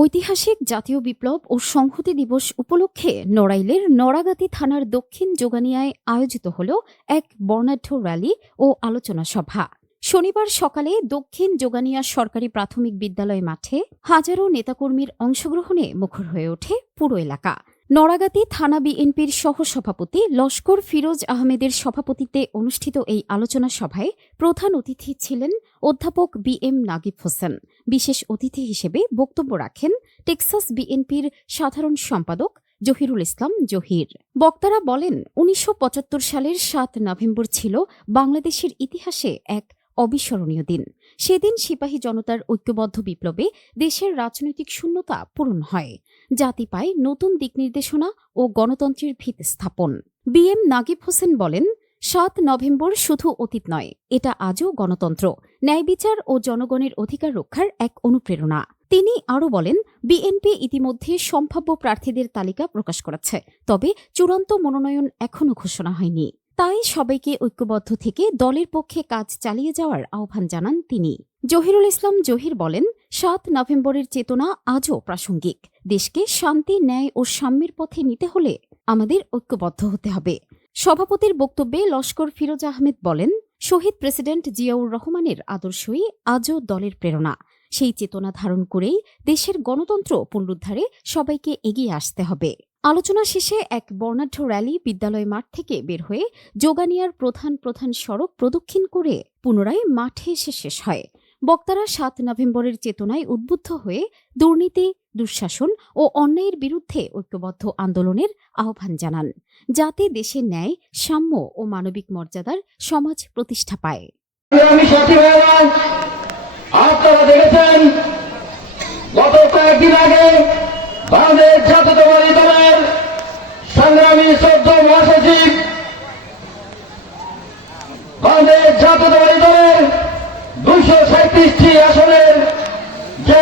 ঐতিহাসিক জাতীয় বিপ্লব ও সংহতি দিবস উপলক্ষে নড়াইলের নড়াগাতি থানার দক্ষিণ যোগানিয়ায় আয়োজিত হল এক বর্ণাঢ্য র্যালি ও আলোচনা সভা। শনিবার সকালে দক্ষিণ যোগানিয়া সরকারি প্রাথমিক বিদ্যালয় মাঠে হাজারো নেতাকর্মীর অংশগ্রহণে মুখর হয়ে ওঠে পুরো এলাকা। নড়াগাতি থানা বিএনপির সহসভাপতি লস্কর ফিরোজ আহমেদের সভাপতিত্বে অনুষ্ঠিত এই আলোচনা সভায় প্রধান অতিথি ছিলেন অধ্যাপক বি এম নাগিব হোসেন। বিশেষ অতিথি হিসেবে বক্তব্য রাখেন টেক্সাস বিএনপির সাধারণ সম্পাদক জহিরুল ইসলাম জহির। বক্তারা বলেন, উনিশশো পঁচাত্তর সালের সাত নভেম্বর ছিল বাংলাদেশের ইতিহাসে এক অবিস্মরণীয় দিন। সেদিন সিপাহী জনতার ঐক্যবদ্ধ বিপ্লবে দেশের রাজনৈতিক শূন্যতা পূরণ হয়। জাতি পায় নতুন দিক নির্দেশনা ও গণতন্ত্রের ভিত স্থাপন। বি এম নাগিব হোসেন বলেন, সাত নভেম্বর শুধু অতীত নয়, এটা আজও গণতন্ত্র। ন্যায় বিচার ও জনগণের অধিকার রক্ষার এক অনুপ্রেরণা। তিনি আরও বলেন, বিএনপি ইতিমধ্যে সম্ভাব্য প্রার্থীদের তালিকা প্রকাশ করেছে, তবে চূড়ান্ত মনোনয়ন এখনও ঘোষণা হয়নি। তাই সবাইকে ঐক্যবদ্ধ থেকে দলের পক্ষে কাজ চালিয়ে যাওয়ার আহ্বান জানান তিনি। জহিরুল ইসলাম জহির বলেন, সাত নভেম্বরের চেতনা আজও প্রাসঙ্গিক। দেশকে শান্তি, ন্যায় ও সাম্যের পথে নিতে হলে আমাদের ঐক্যবদ্ধ হতে হবে। সভাপতির বক্তব্যে লস্কর ফিরোজ আহমেদ বলেন, শহীদ প্রেসিডেন্ট জিয়াউর রহমানের আদর্শই আজও দলের প্রেরণা। সেই চেতনা ধারণ করেই দেশের গণতন্ত্র পুনরুদ্ধারে সবাইকে এগিয়ে আসতে হবে। আলোচনা শেষে এক বর্ণাঢ্য র্যালি বিদ্যালয় মাঠ থেকে বের হয়ে যোগানিয়ার প্রধান প্রধান সড়ক প্রদক্ষিণ করে পুনরায় মাঠে এসে শেষ হয়। বক্তারা সাত নভেম্বরের চেতনায় উদ্বুদ্ধ হয়ে দুর্নীতি, দুঃশাসন ও অন্যায়ের বিরুদ্ধে ঐক্যবদ্ধ আন্দোলনের আহ্বান জানান, যাতে দেশের ন্যায়, সাম্য ও মানবিক মর্যাদার সমাজ প্রতিষ্ঠা পায়। আপনারা দেখেছেন, গত কয়েকদিন আগে বাংলাদেশ জাতীয়তাবাদী দলের সংগ্রামী চোদ্দ মহাসচিব বাংলাদেশ জাতীয়তাবাদী দলের দুইশো সাঁত্রিশটি আসনের যে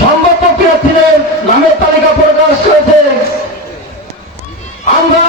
সম্ভাব্য প্রার্থীদের নামের তালিকা প্রকাশ করেছে। আমরা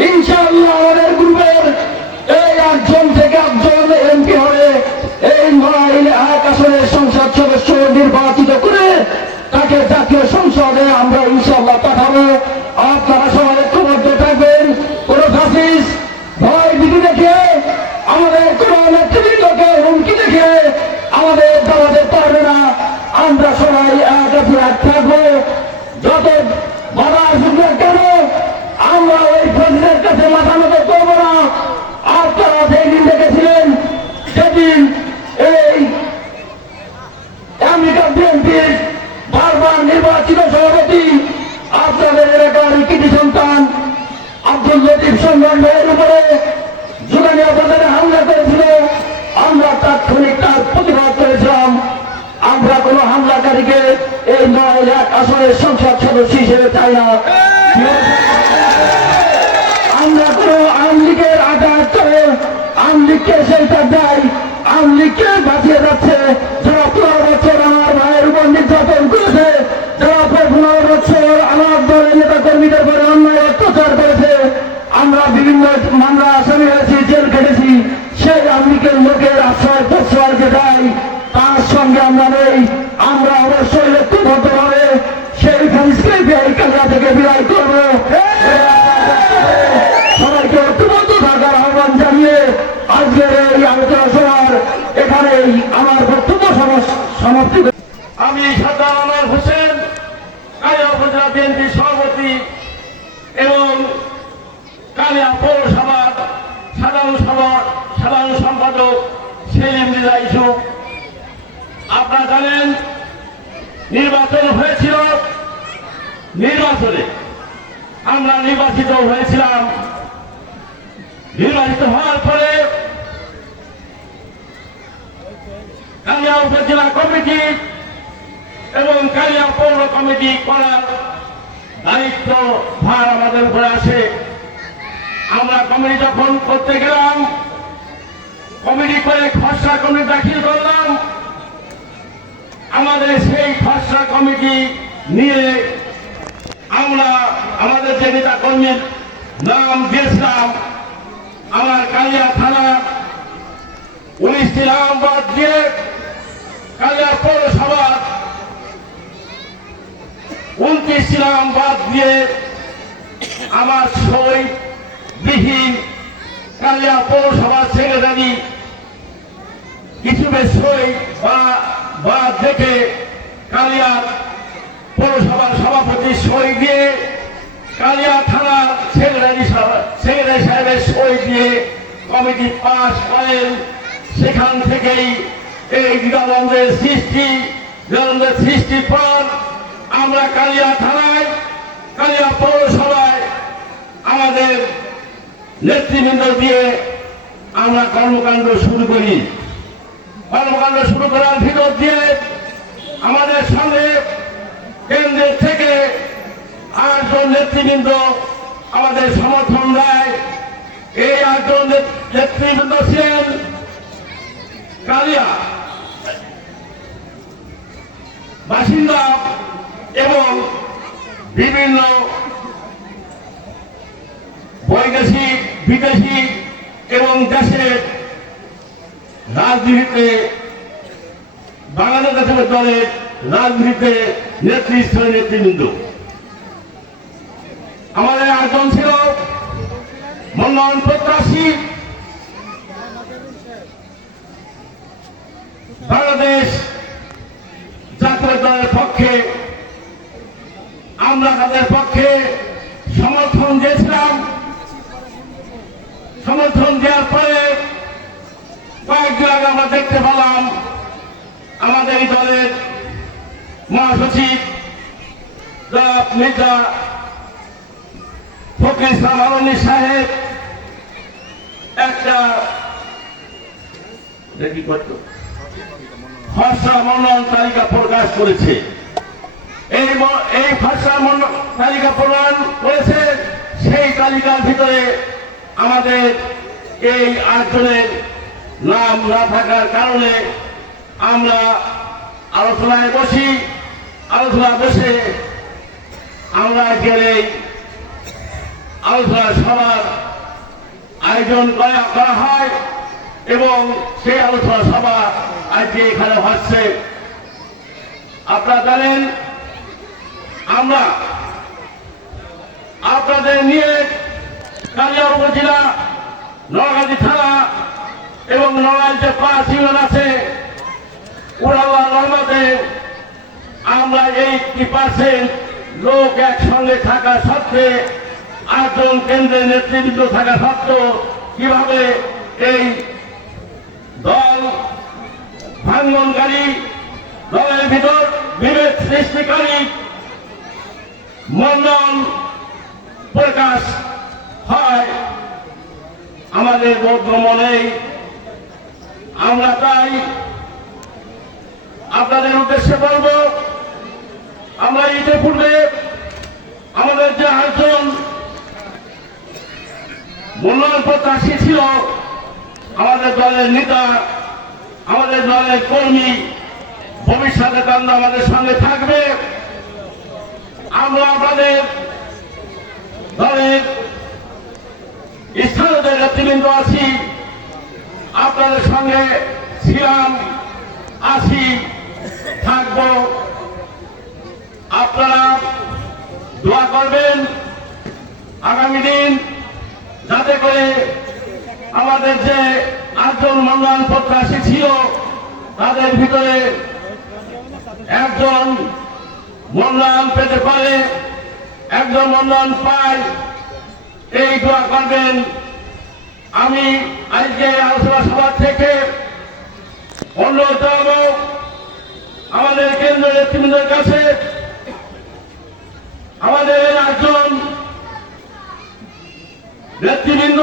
ইনশাআল্লাহ আমাদের গ্রুপের এই একজন থেকে একজন এমপি হয়ে এই মাইল এক আসনের সংসদ সদস্য নির্বাচিত করে তাকে জাতীয় সংসদে আমরা ইনশাআল্লাহ পাঠাবো। আপনারা কাছে মাথা নত করব না। আপনারা সেই দিন দেখেছিলেন, সেদিন এই আমেরিকা বিএনপির বারবার নির্বাচিত সভাপতি আপনাদের এলাকার কৃতি সন্তান আব্দুল লতিফ সন্ধান ভাইয়ের উপরে যোগানী আপনাদের হামলা করেছিল। আমরা তাৎক্ষণিক তার প্রতিবাদ করেছিলাম। আমরা কোন হামলাকারীকে এই নয় এক আসনের সংসদ সদস্য হিসেবে চাই না আমরা কোনো আওয়ামী লীগের আঘাত করে আওয়ামী সেইটা দেয় আওয়ামী বাঁচিয়ে যাচ্ছে। যারা উপর নির্যাতন করেছে, যারা সেই আওয়ামী লোকের আশ্রয় দেয় তার সঙ্গে আমরা নেই। আমরা অবশ্যই লক্ষ্যবদ্ধভাবে সেই ফেন্সকে এই কাজা থেকে বিদায় করব সবাইকে ঐক্যবদ্ধ থাকার আহ্বান জানিয়ে আজকের এই আলোচনা সভার এখানেই আমার বক্তব্য সমাস- সমাপ্তি করছি। আমি সাদ্দাম আনোয়ার হোসেন কালিয়া উপজেলা বিএনপি সভাপতি এবং কালিয়া পৌরসভার সাধারণ সভা সাধারণ সম্পাদক সেলিম রিজা ইসুফ আপনারা জানেন, নির্বাচন হয়েছিল নির্বাচনে। আমরা নির্বাচিত হয়েছিলাম। নির্বাচিত হওয়ার পরে কালিয়া উপজেলা কমিটি এবং কালিয়া পৌর কমিটি করার দায়িত্ব ভার আমাদের উপরে আসে। আমরা কমিটি যখন করতে গেলাম কমিটি করে খসড়া কমিটি দাখিল করলাম। আমাদের সেই খসড়া কমিটি নিয়ে আমরা আমাদের যে নেতা কর্মীর নাম দিয়েছিলাম, আমার কালিয়া থানা উনিশটি নাম বাদ দিয়ে কালিয়া পৌরসভার উনত্রিশ নাম বাদ দিয়ে আমার সই বিহীন কালিয়া পৌরসভার সেক্রেটারি কিছু সই বা বাদ দেখে কালিয়ার পৌরসভার সভাপতি সই দিয়ে কালিয়া থানার সেক্রেটারি সেক্রেটারি সাহেবের সই দিয়ে কমিটি পাস করেন। সেখান থেকেই এই দ্বিধাদ্বন্দ্বের সৃষ্টি, দ্বিধাদ্বন্দ্বের সৃষ্টির পর আমরা কালিয়া থানায়, কালিয়া পৌরসভায় আমাদের নেতৃবৃন্দ দিয়ে আমরা কর্মকাণ্ড শুরু করি। কর্মকাণ্ড শুরু করার ভিতর দিয়ে আমাদের সঙ্গে কেন্দ্রের থেকে আটজন নেতৃবৃন্দ আমাদের সমর্থন দেয়। এই আটজন নেতৃবৃন্দ ছিলেন কালিয়া। বাসিন্দা এবং বিভিন্ন বৈদেশিক, বিদেশি এবং দেশের রাজনীতিতে, বাংলাদেশ জাতীয় দলের রাজনীতিতে নেতৃত্ব নেতৃবৃন্দ। আমাদের আয়োজন ছিল মনোনয়ন প্রত্যাশী বাংলাদেশ জাতীয় দলের পক্ষে আমরা তাদের পক্ষে সমর্থন দিয়েছিলাম সমর্থন দেওয়ার পরে কয়েকদিন আগে আমরা দেখতে পেলাম আমাদের এই দলের মহাসচিব জনাব মির্জা ফকির ইসলাম আলমী সাহেব একটা দেখি করতো তালিকা প্রকাশ করেছে। এই তালিকা প্রণয়ন করেছে, সেই তালিকার ভিতরে আমাদের এই আটজনের নাম না থাকার কারণে আমরা আলোচনায় বসি। আলোচনা বসে আমরা এই আলোচনা সভার আয়োজন করা হয়। এবং সেই আলোচনা সভা আজকে এখানে হচ্ছে। আপনারা জানেন, আমরা আপনাদের নিয়ে কালিয়া উপজেলা নগাজী থানা এবং নড়াইল যে পাঁচ ইউনিয়ন আছে উড়াল্লাহ রহমতে আমরা এইটি পার্সেন্ট লোক একসঙ্গে থাকা সত্ত্বে, আটজন কেন্দ্রের নেতৃবৃন্দ থাকা সত্ত্বেও কীভাবে এই দল ভাঙ্গনকারী দলের ভিতর বিভেদ সৃষ্টিকারী মন্ডন প্রকাশ হয়। আমাদের বোধগম্য নেই আমরা তাই আপনাদের উদ্দেশ্যে বলব, আমরা ইতিপূর্বে আমাদের যে আয়োজন মূল্যায়ন প্রত্যাশী ছিল আমাদের দলের নেতা, আমাদের দলের কর্মী, ভবিষ্যতে তারা আমাদের সঙ্গে থাকবে। আমরা আপনাদের দলের স্থানীয় নেতৃবৃন্দ আছি। আপনাদের সঙ্গে ছিলাম আসি থাকব। আপনারা দোয়া করবেন। আগামী দিন যাতে করে আমাদের যে আটজন মনোনয়ন প্রত্যাশী ছিল তাদের ভিতরে একজন মনোনয়ন পেতে পারে, একজন মনোনয়ন পায়, এই দোয়া করবেন। আমি আজকে আলোচনা সভা থেকে অনুরোধ আমাদের কেন্দ্রীয় নেতৃবৃন্দের কাছে, আমাদের একজন নেতৃবৃন্দ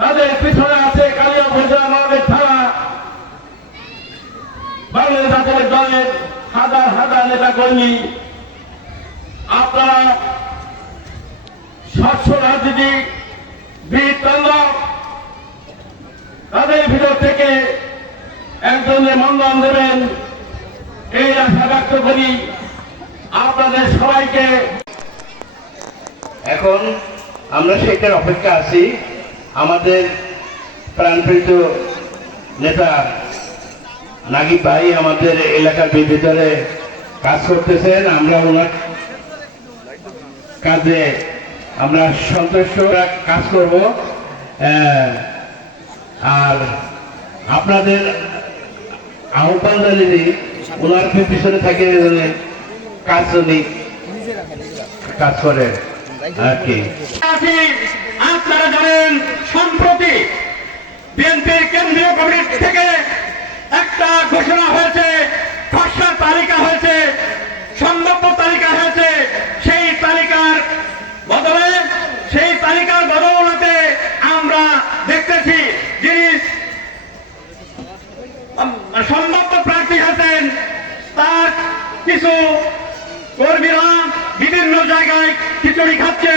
তাদের পিছনে আছে কালিয়া ভোজা আমাদের থানা। বাংলাদেশ জাতীয় দলের হাজার হাজার নেতা কর্মী আপনারা স্বচ্ছ রাজনীতি, বীর তাদের ভিতর থেকে একজনের মন্দান দেবেন, এই আশা ব্যক্ত করি আপনাদের সবাইকে এখন আমরা সেটার অপেক্ষা আছি। আমাদের প্রাণপ্রিত নেতা নাগিব ভাই আমাদের এলাকার ভিতরে কাজ করতেছেন। আমরা ওনার কাজে আমরা সন্তুষ্ট কাজ করব। আর আপনাদের আহ্বান জানিয়ে ওনার পিছনে থাকে কাজ যদি কাজ করে আর কি। আপনারা জানেন, সম্প্রতি বিএনপির কেন্দ্রীয় কমিটি থেকে একটা ঘোষণা হয়েছে খসড়া তালিকা হয়েছে, সম্ভাব্য তালিকা হয়েছে, সেই তালিকার বদলে, সেই তালিকার বদৌলতে আমরা দেখতেছি যিনি সম্ভাব্য প্রার্থী হয়েছেন, তার কিছু কর্মীরা বিভিন্ন জায়গায় খিচুড়ি খাচ্ছে।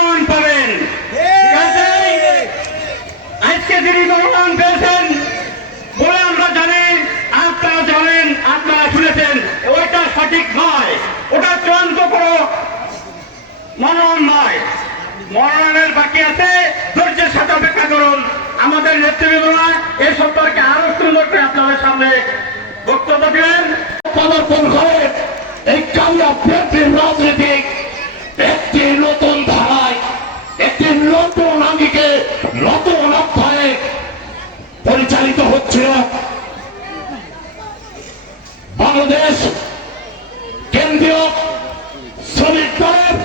যিনি মনোনয়ন পেয়েছেন, বলে আমরা জানি, আপনারা জানেন আপনারা শুনেছেন ওইটা সঠিক নয়, ওটা চূড়ান্ত কোনো মনোনয়ন নয়। মনোনয়নের বাকি আছে, ধৈর্যের সাথে অপেক্ষা করুন। আমাদের নেতৃবৃন্দরা এ সম্পর্কে আরও সুন্দর করে আপনাদের সামনে বক্তব্য দিলেন পদার্পণ করে এই কালিয়া বিএনপির রাজনীতি একটি নতুন পরিচালিত হচ্ছিল বাংলাদেশ কেন্দ্রীয় শ্রমিক দলের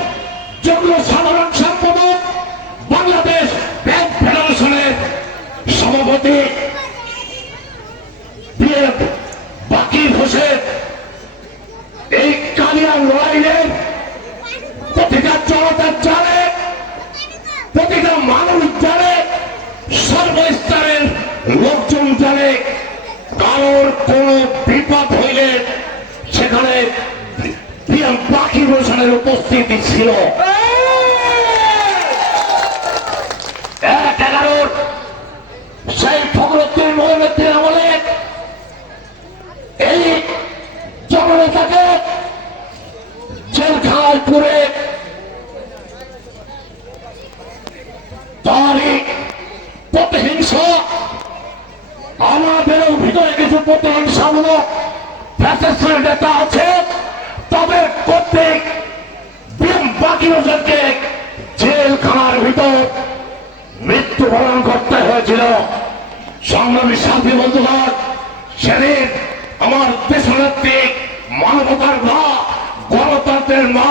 যুগ্ম সাধারণ সম্পাদক বাংলাদেশ ব্যাংক ফেডারেশনের সভাপতি বিএফ বাকির হোসেন এই কালিয়া লড়াইয়ের প্রতিটা জনতার জানে প্রতিটা মানুষ জানে সর্বস্তরের লোকজন জানে কারোর কোন বিপদ হইলে সেখানে পিএম হোসেনের উপস্থিতি ছিল। সেই ফখরুদ্দিন মোহাম্মদের আমলে এই জননেতাকে জেলখানায় পুরে আমাদেরও ভিতরে কিছু প্রতিহিংসামূলক ফ্যাসিস্টের নেতা আছে তবে প্রত্যেক জেলখানার ভিতর মৃত্যুবরণ করতে হয়েছিল। সংগ্রামী সাথী বন্ধুগণ, সেদিন আমার দেশনেত্রী, মানবতার ভা গণতন্ত্রের মা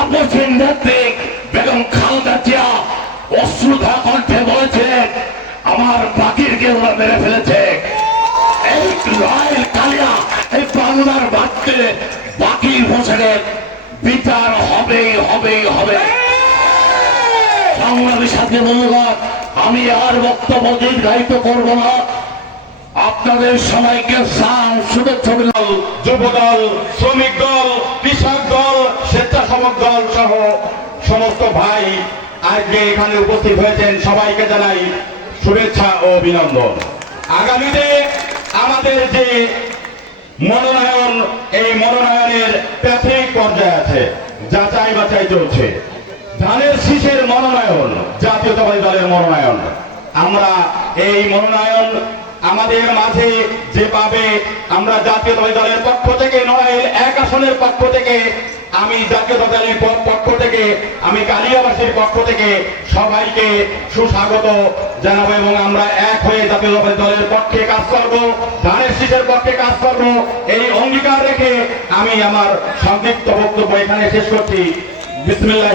আপসের নেত্রী, বেগম খালেদা জিয়া অশ্রুধা কণ্ঠে বলেছেন, আমার বাকিরকে ওরা মেরে ফেলেছে। এই রয়েল কালিয়া, এই বাংলার বাড়তে বাকির হোসেনের বিচার হবে হবেই হবে। সংগ্রামী সাথে বন্ধুগণ আমি আর বক্তব্য দীর্ঘায়িত করব না। আপনাদের সবাইকে সান, শুভেচ্ছা অভিনন্দন। যুব দল শ্রমিক দল, কৃষক দল, স্বেচ্ছাসেবক দল সহ সমস্ত ভাই আজকে এখানে উপস্থিত হয়েছেন। সবাইকে জানাই শুভেচ্ছা ও অভিনন্দন। আগামীতে আমাদের যে মনোনয়ন, এই মনোনয়নের প্রাথমিক পর্যায়ে আছে। যাচাই বাছাই চলছে। ধানের শীষের মনোনয়ন, জাতীয়তাবাদী দলের মনোনয়ন। আমরা এই মনোনয়ন আমাদের মাঝে যে পাবে আমরা জাতীয়তাবাদী দলের পক্ষ থেকে নয়, এক আসনের পক্ষ থেকে, আমি জাতীয়তাবাদী দলের পক্ষ থেকে, আমি কালিয়াবাসীর পক্ষ থেকে সবাইকে সুস্বাগত জানাব এবং আমরা এক হয়ে জাতীয়তাবাদী দলের পক্ষে কাজ করব, ধানের শীষের পক্ষে কাজ করব। এই অঙ্গীকার রেখে আমি আমার সংক্ষিপ্ত বক্তব্য এখানে শেষ করছি। বিসমিল্লাহ।